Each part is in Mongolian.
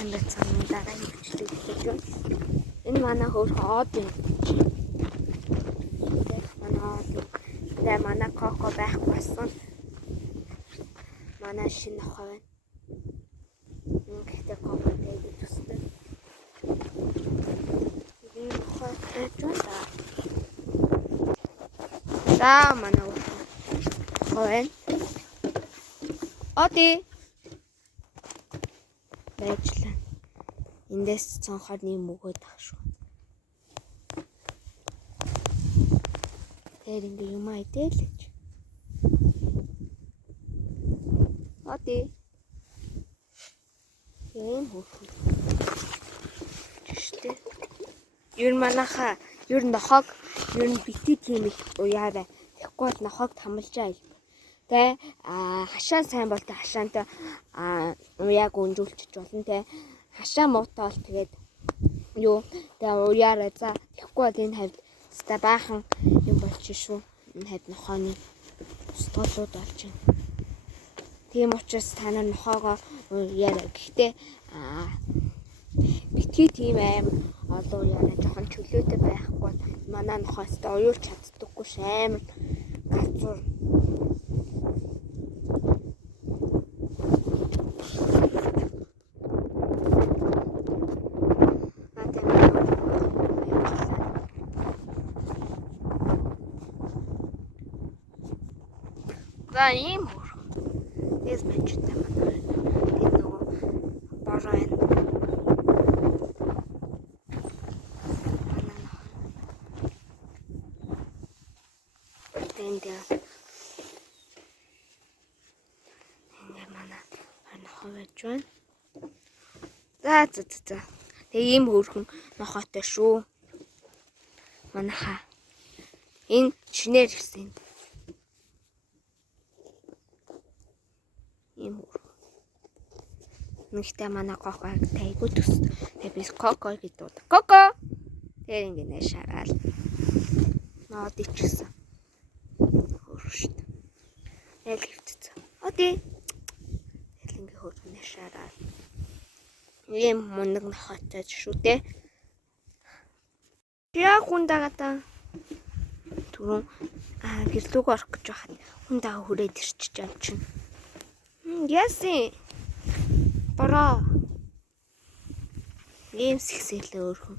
сайн байцгаана дараагийн бичлэг хийж байна. Энэ манай хөөрхөн од юм. Тэгээ манай коко байхгүй болсон. Манай шинэ охоо байна. Гэхдээ коко тэгээд төстэй. Энэ охоо гэж байна. За манай охоо байна. Оди байжлаа. Эндээс цонхоор нэм өгөөд тахшгүй. Тэр ингэ юм айдэлж. Оди. Ийм хөөрхөн. Жиштэй. Ер нь манайхаа ер нь нохог ер нь бити тийм их уяараа. Тэгэхгүй бол нохог тамалжаа. Тэ хашаа сайн бол тэ хашаантай уяаг өнжүүлчих болно тэ хашаа муутай бол тэгээд юу тэ уяараа за тэгэхгүй бол энэ хавьд ста баахан юм болчих шүү. Энэ хавьд нохооны столууд болж байна. Тийм учраас та нар нохоогоо уяараа гэхдээ битгий тийм аим олон уяараа жоохон чөлөөтэй байхгүй манай нохоостой уюулж чаддаггүй амар гацуур. За ийм эс мэнчтэй манай энэ нөгөө бороо энэ манай хавж байна. За. Тэгээ ийм хөөрхөн нохоотой шүү. Манайхаа энэ шинээр ирсэн. Ийм нэгтэй манай коког тайгуу төс. Тэгээ би коко гэдэг. Коко. Тэр ингэ нэ шараал. Ноод ичсэн. Хөршт. Эл хөвцсөн. Оди. Эл ингэ хөрнө шараал. Ийм мундаг нохоотой шүү дээ. Яг хүн дагата. Түрүүн гэрлүүг орох гэж байхад хүн дага хүрээд ирчих юм чинь. Яси. Бороо. Ийм сэгсэлээ өөрхөн.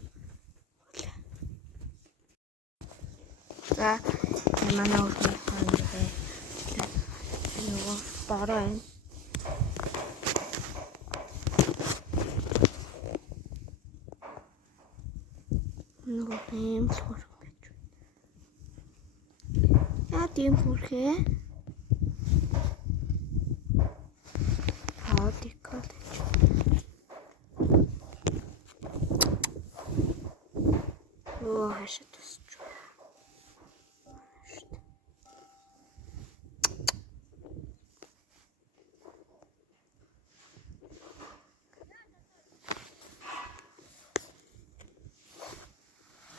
За манай өөрхөн хаантай. Нөгөө бороо энэ. Нөгөө ийм сурах гэж. Яа тийм хүрхээ. Оо хашаа тусч.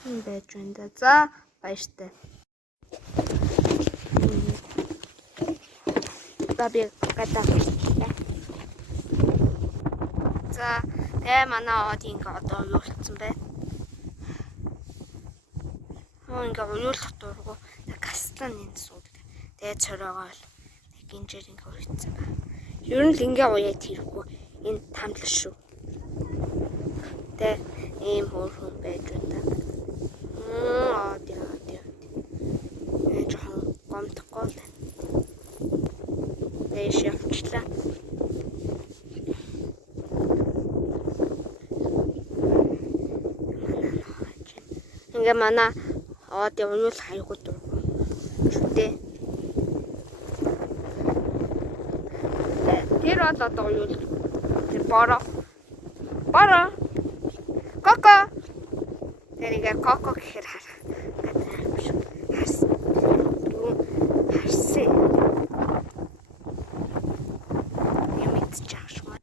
Энэ байж байна. За баяртай. Таби гадаа. За тэгээ манай од ингээ одоо уйлцсан байна. Ингээ уйлах дургу каслан энэ сууд. Тэгээ цоройгоо л гинжээр ингээ уйлцсан байна. Ер нь л ингээ уяад хэрэггүй энэ тамлал шүү. Тэгээ ийм хөөрхөн байж байна. Од. Энэ жоохон гомдохгүй л. Тэгээ шавчлаа. Ингээ манай од уюул хайгуу дургу. Чүтээ. Тэр бол одоо уюул. Тэр бороо. Коко. Тэр ингээ коко гэхээр хараа. Харсан. Юм идчихшгүй.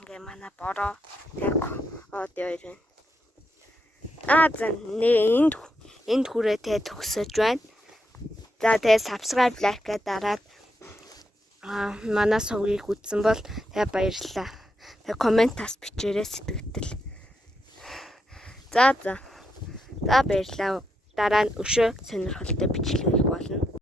Ингээ манай бороо. Тэр од яваа. За энд хүрээ тэ төгсөж байна. За тэгээ subscribe, like дараад манай сувгийг үзсэн бол тэгээ баярлалаа. Тэгээ комментаас бичээрэй сэтгэгдэл. За баярлалаа. Дараа нь өшөө сонирхолтой бичлэг болно.